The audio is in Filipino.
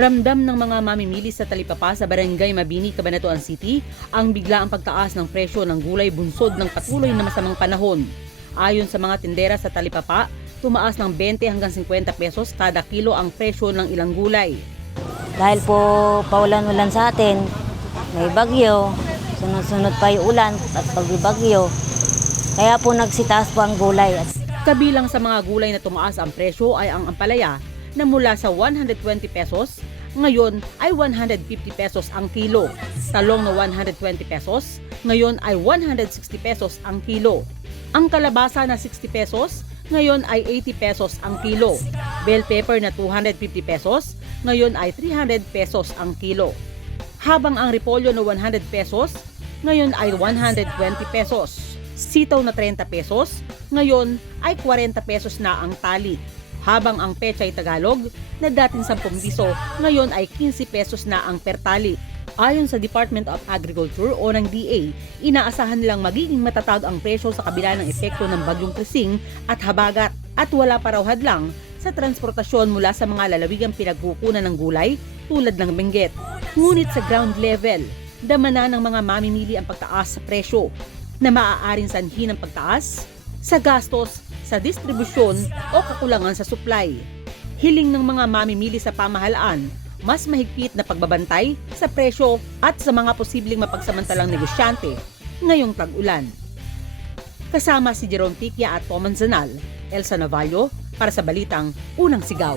Ramdam ng mga mamimili sa talipapa sa Barangay Mabini, Cabanatuan City ang biglaang pagtaas ng presyo ng gulay bunsod ng patuloy na masamang panahon. Ayon sa mga tindera sa talipapa, tumaas ng 20 hanggang 50 pesos kada kilo ang presyo ng ilang gulay. Dahil po paulan-ulan sa atin, may bagyo, sunod-sunod pa yung ulan at pagbibagyo. Kaya po nagsitaas po ang gulay. Kabilang sa mga gulay na tumaas ang presyo ay ang ampalaya na mula sa 120 pesos, ngayon ay 150 pesos ang kilo. Talong na 120 pesos, ngayon ay 160 pesos ang kilo. Ang kalabasa na 60 pesos, ngayon ay 80 pesos ang kilo. Bell pepper na 250 pesos, ngayon ay 300 pesos ang kilo. Habang ang repolyo na 100 pesos, ngayon ay 120 pesos. Sitaw na 30 pesos, ngayon ay 40 pesos na ang tali. Habang ang pechay Tagalog na dating 10 piso, ngayon ay 15 pesos na ang per tali. Ayon sa Department of Agriculture o ng DA, inaasahan nilang magiging matatag ang presyo sa kabila ng epekto ng bagyong Krising at habagat at wala pa raw hadlang sa transportasyon mula sa mga lalawigang pinagkukunan ng gulay tulad ng Benguet. Ngunit sa ground level, damana ng mga mamimili ang pagtaas sa presyo na maaaring sanhi ng pagtaas sa gastos, sa distribusyon o kakulangan sa supply. Hiling ng mga mamimili sa pamahalaan, mas mahigpit na pagbabantay sa presyo at sa mga posibleng mapagsamantalang negosyante ngayong tag-ulan. Kasama si Jerome Piquia at Tom Manzanal, Elsa Navallo para sa Balitang Unang Sigaw.